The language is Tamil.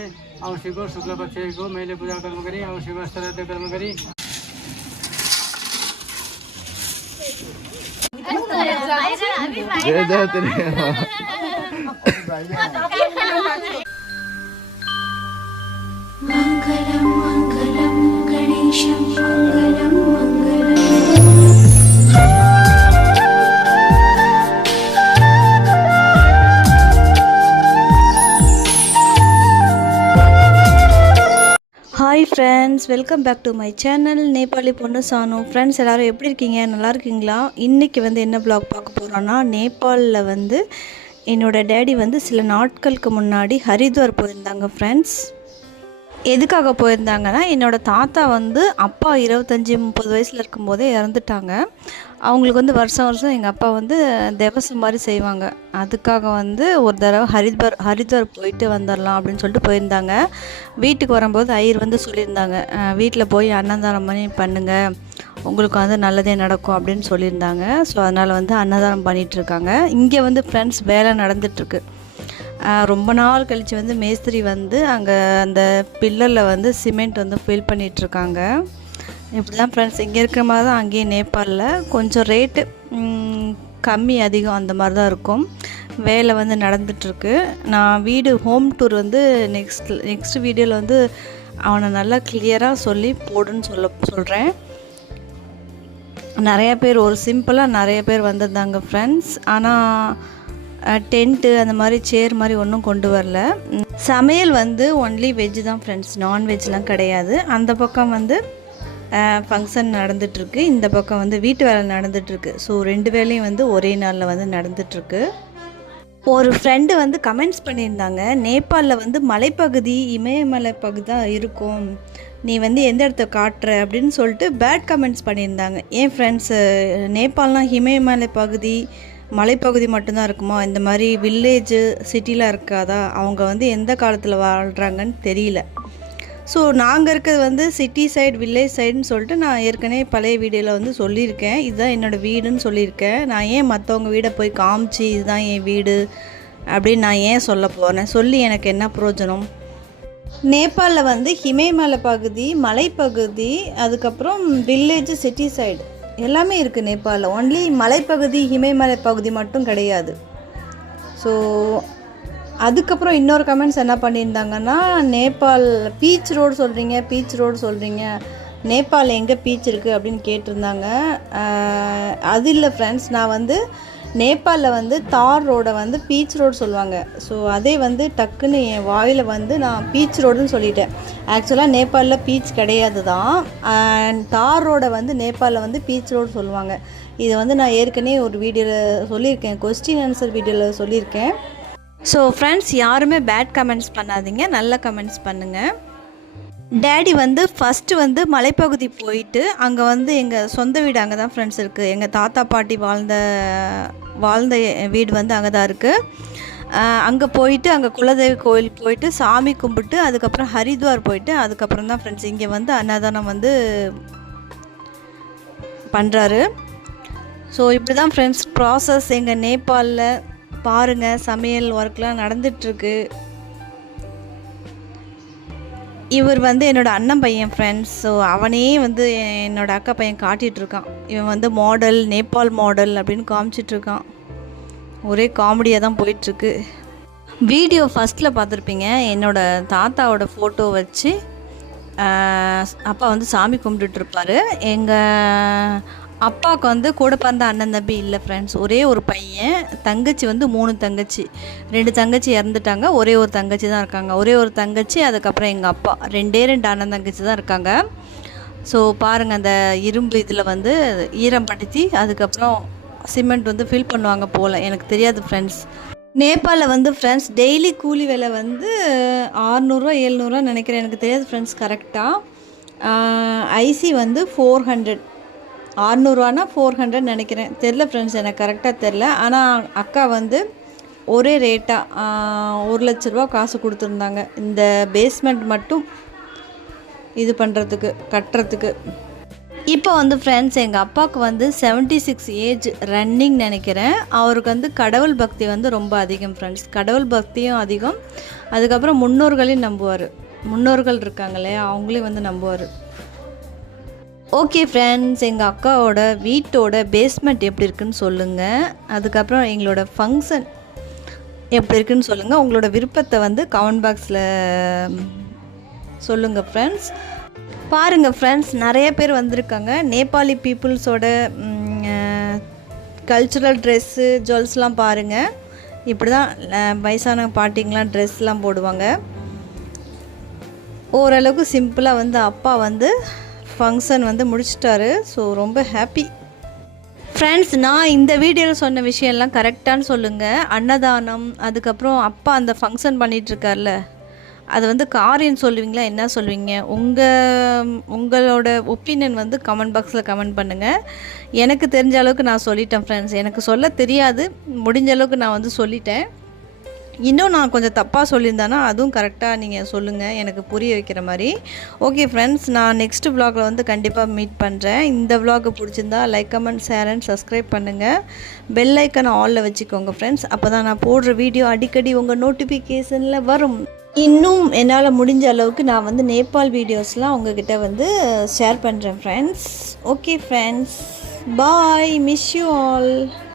आवश्यको शुक्ल पक्षको मैले पूजा कर्म गरी आवश्यक श्राद्ध कर्म गरी मंगलम मंगलम गणेशम मंगलम मंगलम hi friends, welcome back to my channel Nepali பொண்ணு சானு. ஃப்ரெண்ட்ஸ் எல்லோரும் எப்படி இருக்கீங்க? நல்லா இருக்கீங்களா? இன்றைக்கி வந்து என்ன vlog பார்க்க போகிறோன்னா, நேபாளில் வந்து என்னோடய டேடி வந்து சில நாட்களுக்கு முன்னாடி ஹரித்வார் போயிருந்தாங்க ஃப்ரெண்ட்ஸ். எதுக்காக போயிருந்தாங்கன்னா, என்னோடய தாத்தா வந்து அப்பா 25-30 வயசில் இருக்கும்போதே இறந்துட்டாங்க. அவங்களுக்கு வந்து வருஷம் வருஷம் எங்கள் அப்பா வந்து தேவசம் மாதிரி செய்வாங்க. அதுக்காக வந்து ஒரு தடவை ஹரித்வார் போயிட்டு வந்துடலாம் அப்படின்னு சொல்லிட்டு போயிருந்தாங்க. வீட்டுக்கு வரும்போது ஐயர் வந்து சொல்லியிருந்தாங்க, வீட்டில் போய் அன்னதானம் பண்ணி பண்ணுங்கள், உங்களுக்கு வந்து நல்லதே நடக்கும் அப்படின்னு சொல்லியிருந்தாங்க. ஸோ அதனால் வந்து அன்னதானம் பண்ணிகிட்ருக்காங்க. இங்கே வந்து ஃப்ரெண்ட்ஸ் வேலை நடந்துகிட்ருக்கு. ரொம்ப நாள் கழித்து வந்து மேஸ்திரி வந்து அங்கே அந்த பில்லரில் வந்து சிமெண்ட் வந்து ஃபில் பண்ணிகிட்ருக்காங்க. இப்படி தான் ஃப்ரெண்ட்ஸ், இங்கே இருக்கிற மாதிரி தான் அங்கேயும் நேபாளில் கொஞ்சம் ரேட்டு கம்மி அதிகம் அந்த மாதிரி தான் இருக்கும். வேலை வந்து நடந்துகிட்ருக்கு. நான் வீடு ஹோம் டூர் வந்து நெக்ஸ்ட் வீடியோவில் வந்து அவனை நல்லா கிளியராக சொல்லி போடுன்னு சொல்கிறேன். நிறைய பேர் ஒரு சிம்பிளாக நிறைய பேர் வந்திருந்தாங்க ஃப்ரெண்ட்ஸ். ஆனால் டென்ட்டு அந்த மாதிரி சேர் மாதிரி ஒன்றும் கொண்டு வரல. சமையல் வந்து ஒன்லி வெஜ்ஜு தான் ஃப்ரெண்ட்ஸ், நான்வெஜ்லாம் கிடையாது. அந்த பக்கம் வந்து ஃபங்க்ஷன் நடந்துகிட்ருக்கு, இந்த பக்கம் வந்து வீட்டு வேலை நடந்துகிட்ருக்கு. ஸோ 2 வேலையும் வந்து ஒரே நாளில் வந்து நடந்துகிட்ருக்கு. ஒரு ஃப்ரெண்டு வந்து கமெண்ட்ஸ் பண்ணியிருந்தாங்க, நேபாளில் வந்து மலைப்பகுதி இமயமலை பகுதி தான் இருக்கும், நீ வந்து எந்த இடத்த காட்டுற அப்படின்னு சொல்லிட்டு பேட் கமெண்ட்ஸ் பண்ணியிருந்தாங்க. ஏன் ஃப்ரெண்ட்ஸு, நேபாள்னால் இமயமலை பகுதி மலைப்பகுதி மட்டும்தான் இருக்குமா? இந்த மாதிரி வில்லேஜு சிட்டியில் இருக்காதா? அவங்க வந்து எந்த காலத்தில் வாழ்கிறாங்கன்னு தெரியல. ஸோ நாங்கள் இருக்கிறது வந்து சிட்டி சைடு வில்லேஜ் சைடுன்னு சொல்லிட்டு நான் ஏற்கனவே பழைய வீடியோவில் வந்து சொல்லியிருக்கேன், இதுதான் என்னோடய வீடுன்னு சொல்லியிருக்கேன். நான் ஏன் மற்றவங்க வீடை போய் காமிச்சு இதுதான் என் வீடு அப்படின்னு நான் ஏன் சொல்ல போகிறேன்? சொல்லி எனக்கு என்ன பிரயோஜனம்? நேபாளில் வந்து இமயமலை பகுதி, மலைப்பகுதி, அதுக்கப்புறம் வில்லேஜு சிட்டி சைடு எல்லாமே இருக்குது நேபாளில். ஒன்லி மலைப்பகுதி இமயமலை பகுதி மட்டும் கிடையாது. ஸோ அதுக்கப்புறம் இன்னொரு கமெண்ட்ஸ் என்ன பண்ணியிருந்தாங்கன்னா, நேபாள் பீச் ரோடு சொல்கிறீங்க, நேபாள் எங்கே பீச் இருக்குது அப்படின்னு கேட்டிருந்தாங்க. அது இல்லை ஃப்ரெண்ட்ஸ், நான் வந்து நேபாளில் வந்து தார் ரோடை வந்து பீச் ரோடு சொல்லுவாங்க. ஸோ அதே வந்து டக்குன்னு என் வாயில் வந்து நான் பீச் ரோடுன்னு சொல்லிட்டேன். ஆக்சுவலாக நேபாளில் பீச் கிடையாது தான், தார் ரோடை வந்து நேபாளில் வந்து பீச் ரோடு சொல்லுவாங்க. இதை வந்து நான் ஏற்கனவே ஒரு வீடியோவில் சொல்லியிருக்கேன், கொஸ்டின் ஆன்சர் வீடியோவில் சொல்லியிருக்கேன். ஸோ ஃப்ரெண்ட்ஸ், யாருமே பேட் கமெண்ட்ஸ் பண்ணாதீங்க, நல்ல கமெண்ட்ஸ் பண்ணுங்கள். டேடி வந்து ஃபஸ்ட்டு வந்து மலைப்பகுதி போயிட்டு அங்கே வந்து எங்கள் சொந்த வீடு அங்கே தான் ஃப்ரெண்ட்ஸ் இருக்குது. எங்கள் தாத்தா பாட்டி வாழ்ந்த வீடு வந்து அங்கே தான் இருக்குது. அங்கே போயிட்டு அங்கே குலதெய்வ கோயில் போயிட்டு சாமி கும்பிட்டு அதுக்கப்புறம் ஹரித்வார் போயிட்டு அதுக்கப்புறம் தான் ஃப்ரெண்ட்ஸ் இங்கே வந்து அன்னதானம் வந்து பண்ணுறாரு. ஸோ இப்படி தான் ஃப்ரெண்ட்ஸ் ப்ராசஸ் எங்கள் நேபாளில். பாருங்கள், சமையல் ஒர்க்லாம் நடந்துகிட்ருக்கு. இவர் வந்து என்னோடய அண்ணன் பையன் ஃப்ரெண்ட்ஸ். ஸோ அவனே வந்து என்னோடய அக்கா பையன் காட்டிகிட்ருக்கான். இவன் வந்து மாடல், நேபாள் மாடல் அப்படின்னு காமிச்சிட்ருக்கான். ஒரே காமெடியாக தான் போயிட்டுருக்கு. வீடியோ ஃபஸ்ட்டில் பார்த்துருப்பீங்க, என்னோடய தாத்தாவோட ஃபோட்டோ வச்சு அப்பா வந்து சாமி கும்பிட்டுட்ருப்பார். எங்கள் அப்பாவுக்கு வந்து கூட பிறந்த அண்ணன் தம்பி இல்லை ஃப்ரெண்ட்ஸ், ஒரே ஒரு பையன். தங்கச்சி வந்து 3 தங்கச்சி, 2 தங்கச்சி இறந்துட்டாங்க, ஒரே ஒரு தங்கச்சி தான் இருக்காங்க. ஒரே ஒரு தங்கச்சி, அதுக்கப்புறம் எங்கள் அப்பா, 2 அண்ணன் தங்கச்சி தான் இருக்காங்க. ஸோ பாருங்கள், அந்த இரும்பு இதில் வந்து ஈரம் படுத்தி அதுக்கப்புறம் சிமெண்ட் வந்து ஃபில் பண்ணுவாங்க போல், எனக்கு தெரியாது ஃப்ரெண்ட்ஸ். நேபாளில் வந்து ஃப்ரெண்ட்ஸ் டெய்லி கூலி வேலை வந்து 600 700 நினைக்கிறேன், எனக்கு தெரியாது ஃப்ரெண்ட்ஸ் கரெக்டாக. ஐசி வந்து 400, 600 400 நினைக்கிறேன், தெரில ஃப்ரெண்ட்ஸ், எனக்கு கரெக்டாக தெரில. ஆனால் அக்கா வந்து ஒரே ரேட்டாக 1 லட்ச ரூபா காசு கொடுத்துருந்தாங்க இந்த பேஸ்மெண்ட் மட்டும் இது பண்ணுறதுக்கு, கட்டுறதுக்கு. இப்போ வந்து ஃப்ரெண்ட்ஸ் எங்கள் அப்பாவுக்கு வந்து 76 ஏஜ் ரன்னிங் நினைக்கிறேன். அவருக்கு வந்து கடவுள் பக்தி வந்து ரொம்ப அதிகம் ஃப்ரெண்ட்ஸ். கடவுள் பக்தியும் அதிகம், அதுக்கப்புறம் முன்னோர்களையும் நம்புவார். முன்னோர்கள் இருக்காங்க இல்லையா, அவங்களையும் வந்து நம்புவார். ஓகே ஃப்ரெண்ட்ஸ், எங்கள் அக்காவோட வீட்டோட பேஸ்மெண்ட் எப்படி இருக்குன்னு சொல்லுங்கள். அதுக்கப்புறம் எங்களோட ஃபங்க்ஷன் எப்படி இருக்குன்னு சொல்லுங்கள். உங்களோட விருப்பத்தை வந்து கமெண்ட் பாக்ஸில் சொல்லுங்கள் ஃப்ரெண்ட்ஸ். பாருங்கள் ஃப்ரெண்ட்ஸ், நிறைய பேர் வந்திருக்காங்க. நேபாளி பீப்புள்ஸோட கல்ச்சுரல் ட்ரெஸ்ஸு ஜுவல்ஸ்லாம் பாருங்கள். இப்படி தான் வயசான பாட்டிங்கெலாம் ட்ரெஸ்லாம் போடுவாங்க. ஓரளவுக்கு சிம்பிளாக வந்து அப்பா வந்து ஃபங்க்ஷன் வந்து முடிச்சிட்டாரு. ஸோ ரொம்ப ஹாப்பி ஃப்ரெண்ட்ஸ். நான் இந்த வீடியோவில் சொன்ன விஷயம்லாம் கரெக்டானு சொல்லுங்கள். அன்னதானம், அதுக்கப்புறம் அப்பா அந்த ஃபங்க்ஷன் பண்ணிகிட்ருக்கார்ல, அது வந்து காரியன்னு சொல்லுவீங்களா, என்ன சொல்லுவீங்க? உங்களோட ஒப்பீனியன் வந்து கமெண்ட் பாக்ஸில் கமெண்ட் பண்ணுங்கள். எனக்கு தெரிஞ்ச அளவுக்கு நான் சொல்லிட்டேன் ஃப்ரெண்ட்ஸ். எனக்கு சொல்ல தெரியாது, முடிஞ்ச அளவுக்கு நான் வந்து சொல்லிட்டேன். இன்னும் நான் கொஞ்சம் தப்பாக சொல்லியிருந்தேன்னா அதுவும் கரெக்டாக நீங்கள் சொல்லுங்கள், எனக்கு புரிய வைக்கிற மாதிரி. ஓகே ஃப்ரெண்ட்ஸ், நான் நெக்ஸ்ட் vlogல வந்து கண்டிப்பாக மீட் பண்ணுறேன். இந்த vlog பிடிச்சிருந்தா like, comment, share and subscribe பண்ணுங்கள். பெல் ஐக்கனை ஆலில் வச்சுக்கோங்க ஃப்ரெண்ட்ஸ். அப்போ தான் நான் போடுற வீடியோ அடிக்கடி உங்கள் நோட்டிஃபிகேஷனில் வரும். இன்னும் என்னால் முடிஞ்ச அளவுக்கு நான் வந்து நேபாள் வீடியோஸ்லாம் உங்ககிட்ட வந்து ஷேர் பண்ணுறேன் friends. Okay friends, bye, miss you all.